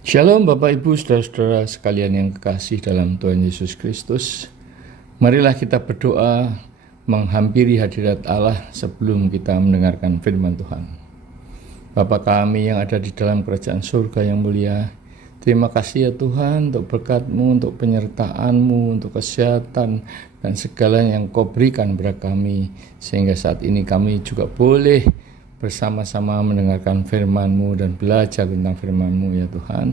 Shalom Bapak Ibu Saudara-saudara sekalian yang kekasih dalam Tuhan Yesus Kristus. Marilah kita berdoa menghampiri hadirat Allah sebelum kita mendengarkan firman Tuhan. Bapa kami yang ada di dalam kerajaan surga yang mulia, terima kasih ya Tuhan untuk berkat-Mu, untuk penyertaan-Mu, untuk kesehatan dan segala yang Kau berikan kepada kami, sehingga saat ini kami juga boleh bersama-sama mendengarkan firman-Mu dan belajar tentang firman-Mu ya Tuhan.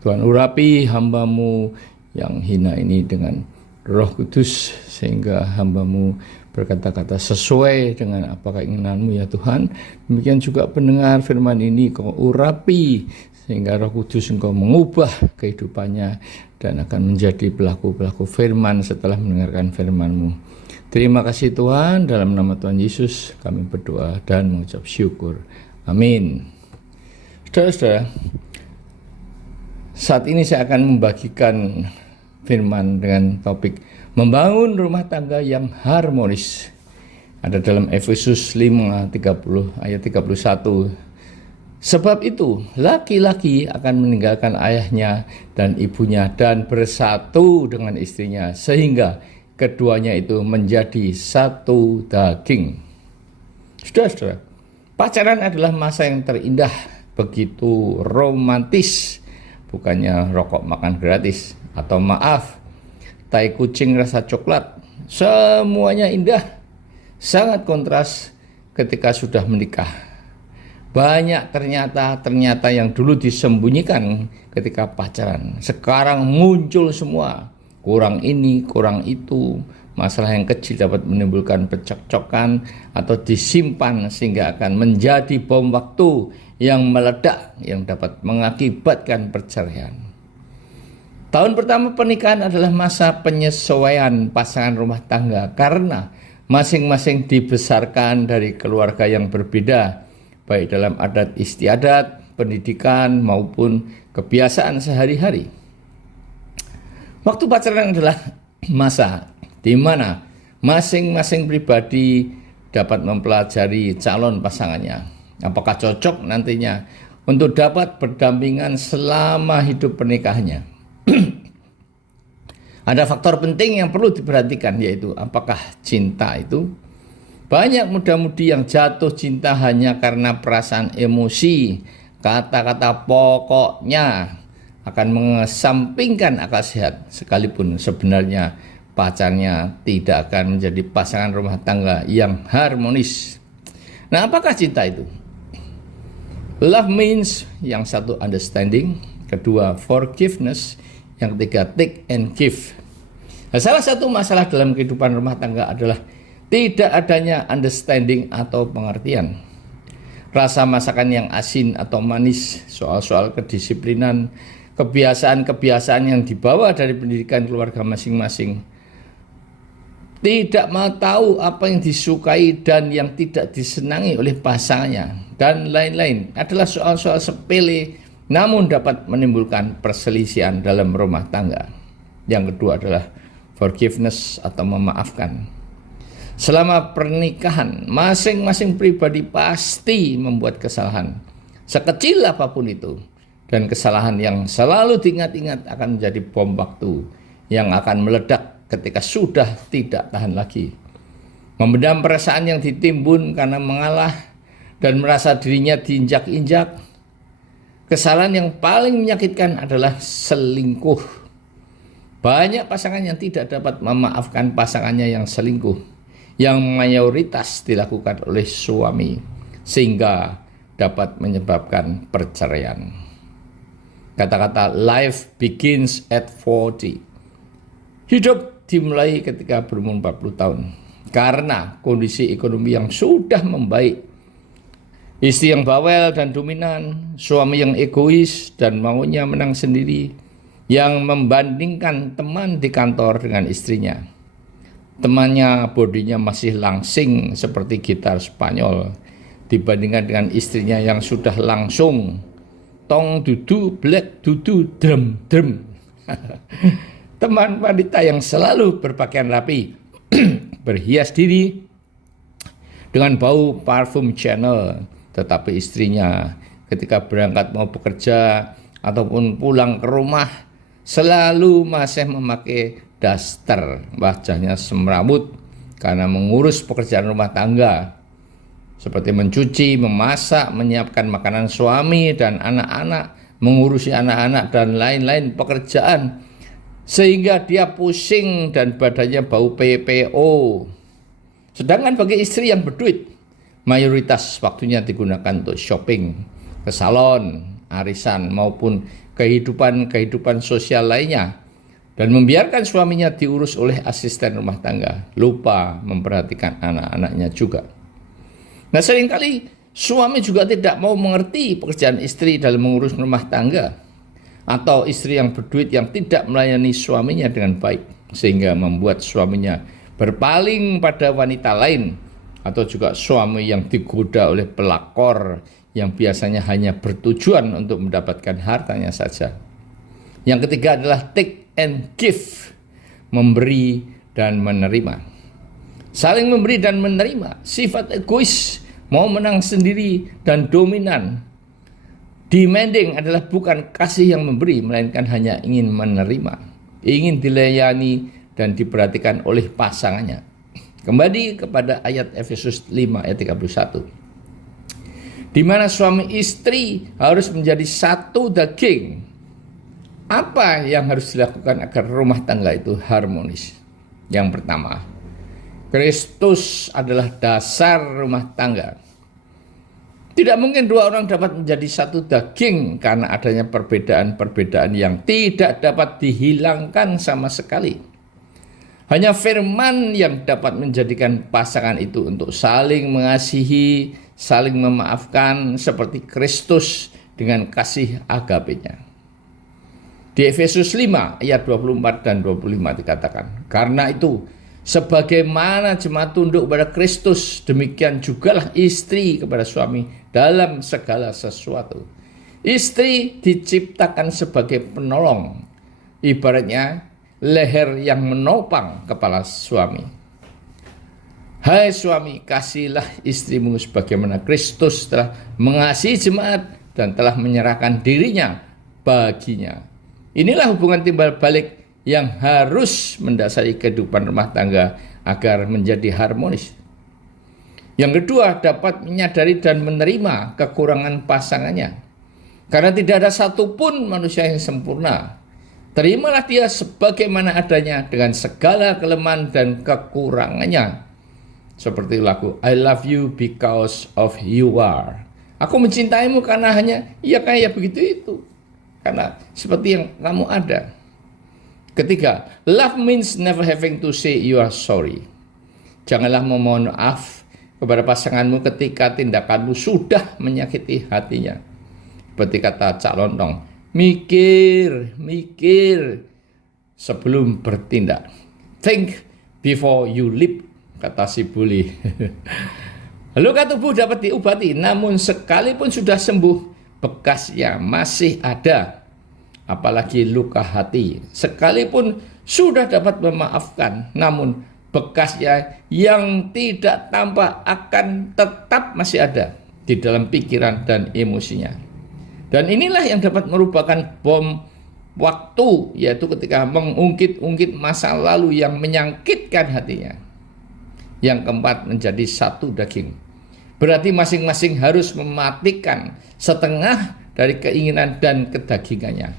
Tuhan urapi hamba-Mu yang hina ini dengan Roh Kudus, sehingga hamba-Mu berkata-kata sesuai dengan apa keinginan-Mu ya Tuhan. Demikian juga pendengar firman ini Kau urapi, sehingga Roh Kudus Engkau mengubah kehidupannya dan akan menjadi pelaku-pelaku firman setelah mendengarkan firman-Mu. Terima kasih Tuhan, dalam nama Tuhan Yesus kami berdoa dan mengucap syukur. Amin. Saudara-saudara, saat ini saya akan membagikan firman dengan topik membangun rumah tangga yang harmonis. Ada dalam Efesus 5:30 ayat 31. Sebab itu, laki-laki akan meninggalkan ayahnya dan ibunya dan bersatu dengan istrinya, sehingga keduanya itu menjadi satu daging. Saudara-saudara, pacaran adalah masa yang terindah, begitu romantis. Bukannya rokok makan gratis, atau maaf, tai kucing rasa coklat. Semuanya indah, sangat kontras ketika sudah menikah. Banyak ternyata yang dulu disembunyikan ketika pacaran, sekarang muncul semua. Kurang ini, kurang itu, masalah yang kecil dapat menimbulkan percekcokan atau disimpan sehingga akan menjadi bom waktu yang meledak yang dapat mengakibatkan perceraian. Tahun pertama pernikahan adalah masa penyesuaian pasangan rumah tangga karena masing-masing dibesarkan dari keluarga yang berbeda, baik dalam adat istiadat, pendidikan maupun kebiasaan sehari-hari. Waktu pacaran adalah masa di mana masing-masing pribadi dapat mempelajari calon pasangannya. Apakah cocok nantinya untuk dapat berdampingan selama hidup pernikahannya. Ada faktor penting yang perlu diperhatikan, yaitu apakah cinta itu. Banyak muda-mudi yang jatuh cinta hanya karena perasaan emosi, kata-kata pokoknya akan mengesampingkan akal sehat, sekalipun sebenarnya pacarnya tidak akan menjadi pasangan rumah tangga yang harmonis. Nah, apakah cinta itu? Love means yang satu understanding, kedua forgiveness, yang ketiga take and give. Nah, salah satu masalah dalam kehidupan rumah tangga adalah tidak adanya understanding atau pengertian. Rasa masakan yang asin atau manis, soal-soal kedisiplinan, kebiasaan-kebiasaan yang dibawa dari pendidikan keluarga masing-masing, tidak mau tahu apa yang disukai dan yang tidak disenangi oleh pasangannya, dan lain-lain adalah soal-soal sepele namun dapat menimbulkan perselisihan dalam rumah tangga. Yang kedua adalah forgiveness atau memaafkan. Selama pernikahan, masing-masing pribadi pasti membuat kesalahan, sekecil apapun itu. Dan kesalahan yang selalu diingat-ingat akan menjadi bom waktu yang akan meledak ketika sudah tidak tahan lagi. Memendam perasaan yang ditimbun karena mengalah dan merasa dirinya diinjak-injak. Kesalahan yang paling menyakitkan adalah selingkuh. Banyak pasangan yang tidak dapat memaafkan pasangannya yang selingkuh, yang mayoritas dilakukan oleh suami, sehingga dapat menyebabkan perceraian. Kata-kata life begins at 40. Hidup dimulai ketika berumur 40 tahun. Karena kondisi ekonomi yang sudah membaik. Istri yang bawel dan dominan, suami yang egois dan maunya menang sendiri, yang membandingkan teman di kantor dengan istrinya. Temannya bodinya masih langsing seperti gitar Spanyol dibandingkan dengan istrinya yang sudah langsung tong dudu, black dudu, drum. Teman wanita yang selalu berpakaian rapi, berhias diri dengan bau parfum Chanel, tetapi istrinya ketika berangkat mau bekerja ataupun pulang ke rumah selalu masih memakai daster, wajahnya semrawut karena mengurus pekerjaan rumah tangga seperti mencuci, memasak, menyiapkan makanan suami dan anak-anak, mengurusi anak-anak dan lain-lain pekerjaan, sehingga dia pusing dan badannya bau PPO. Sedangkan bagi istri yang berduit, mayoritas waktunya digunakan untuk shopping, ke salon, arisan, maupun kehidupan sosial lainnya, dan membiarkan suaminya diurus oleh asisten rumah tangga, lupa memperhatikan anak-anaknya juga. Nah, seringkali suami juga tidak mau mengerti pekerjaan istri dalam mengurus rumah tangga, atau istri yang berduit yang tidak melayani suaminya dengan baik, sehingga membuat suaminya berpaling pada wanita lain, atau juga suami yang digoda oleh pelakor yang biasanya hanya bertujuan untuk mendapatkan hartanya saja. Yang ketiga adalah take and give, memberi dan menerima. Saling memberi dan menerima, sifat egois, mau menang sendiri dan dominan. Demanding adalah bukan kasih yang memberi, melainkan hanya ingin menerima, ingin dilayani dan diperhatikan oleh pasangannya. Kembali kepada ayat Efesus 5 ayat 31. Di mana suami istri harus menjadi satu daging. Apa yang harus dilakukan agar rumah tangga itu harmonis? Yang pertama, Kristus adalah dasar rumah tangga. Tidak mungkin dua orang dapat menjadi satu daging karena adanya perbedaan-perbedaan yang tidak dapat dihilangkan sama sekali. Hanya firman yang dapat menjadikan pasangan itu untuk saling mengasihi, saling memaafkan seperti Kristus dengan kasih agape-Nya. Di Efesus 5 ayat 24 dan 25 dikatakan, karena itu sebagaimana jemaat tunduk kepada Kristus, demikian jugalah istri kepada suami dalam segala sesuatu. Istri diciptakan sebagai penolong, ibaratnya leher yang menopang kepala suami. Hai suami, kasihilah istrimu sebagaimana Kristus telah mengasihi jemaat dan telah menyerahkan dirinya baginya. Inilah hubungan timbal balik yang harus mendasari kehidupan rumah tangga agar menjadi harmonis. Yang kedua, dapat menyadari dan menerima kekurangan pasangannya. Karena tidak ada satupun manusia yang sempurna. Terimalah dia sebagaimana adanya dengan segala kelemahan dan kekurangannya. Seperti lagu I love you because of you are. Aku mencintaimu karena hanya kayak begitu itu. Karena seperti yang kamu ada. Ketiga, love means never having to say you are sorry. Janganlah memohon maaf kepada pasanganmu ketika tindakanmu sudah menyakiti hatinya. Seperti kata Cak Lontong, mikir sebelum bertindak. Think before you leap, kata si Buli. Luka tubuh dapat diobati, namun sekalipun sudah sembuh, bekasnya masih ada. Apalagi luka hati, sekalipun sudah dapat memaafkan, namun bekasnya yang tidak tampak akan tetap masih ada di dalam pikiran dan emosinya. Dan inilah yang dapat merupakan bom waktu, yaitu ketika mengungkit-ungkit masa lalu yang menyakitkan hatinya. Yang keempat, menjadi satu daging. Berarti masing-masing harus mematikan setengah dari keinginan dan kedagingannya.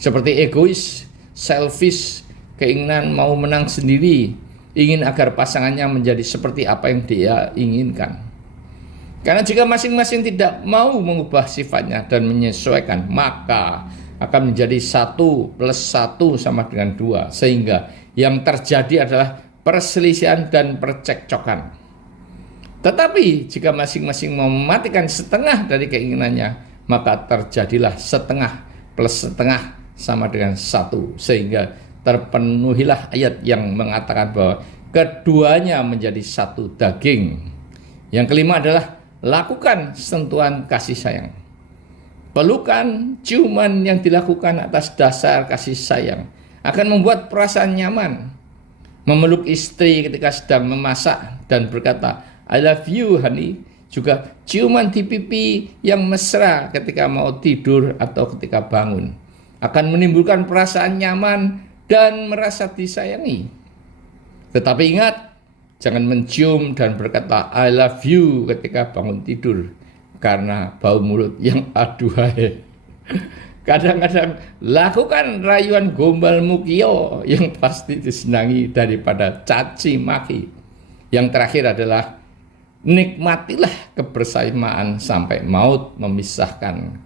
Seperti egois, selfish, keinginan mau menang sendiri, ingin agar pasangannya menjadi seperti apa yang dia inginkan. Karena jika masing-masing tidak mau mengubah sifatnya dan menyesuaikan, maka akan menjadi 1+1 sama dengan 2. Sehingga yang terjadi adalah perselisihan dan percekcokan. Tetapi jika masing-masing mau mematikan setengah dari keinginannya, maka terjadilah setengah plus setengah sama dengan 1. Sehingga terpenuhilah ayat yang mengatakan bahwa keduanya menjadi satu daging. Yang kelima adalah lakukan sentuhan kasih sayang. Pelukan, ciuman yang dilakukan atas dasar kasih sayang akan membuat perasaan nyaman. Memeluk istri ketika sedang memasak dan berkata, I love you honey, juga ciuman di pipi yang mesra ketika mau tidur atau ketika bangun akan menimbulkan perasaan nyaman dan merasa disayangi. Tetapi ingat, jangan mencium dan berkata I love you ketika bangun tidur karena bau mulut yang aduhai. Kadang-kadang lakukan rayuan gombal mukio yang pasti disenangi daripada caci maki. Yang terakhir adalah nikmatilah kebersamaan sampai maut memisahkan.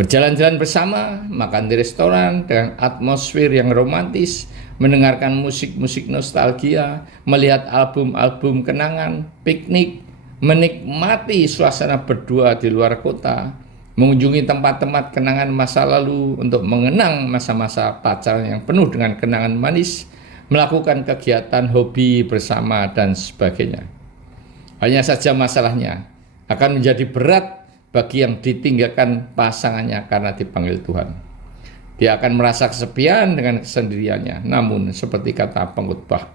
Berjalan-jalan bersama, makan di restoran dengan atmosfer yang romantis, mendengarkan musik-musik nostalgia, melihat album-album kenangan, piknik, menikmati suasana berdua di luar kota, mengunjungi tempat-tempat kenangan masa lalu untuk mengenang masa-masa pacaran yang penuh dengan kenangan manis, melakukan kegiatan hobi bersama dan sebagainya. Hanya saja masalahnya akan menjadi berat bagi yang ditinggalkan pasangannya karena dipanggil Tuhan. Dia akan merasa kesepian dengan kesendiriannya. Namun seperti kata pengkhotbah,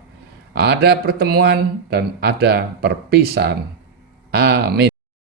ada pertemuan dan ada perpisahan. Amin.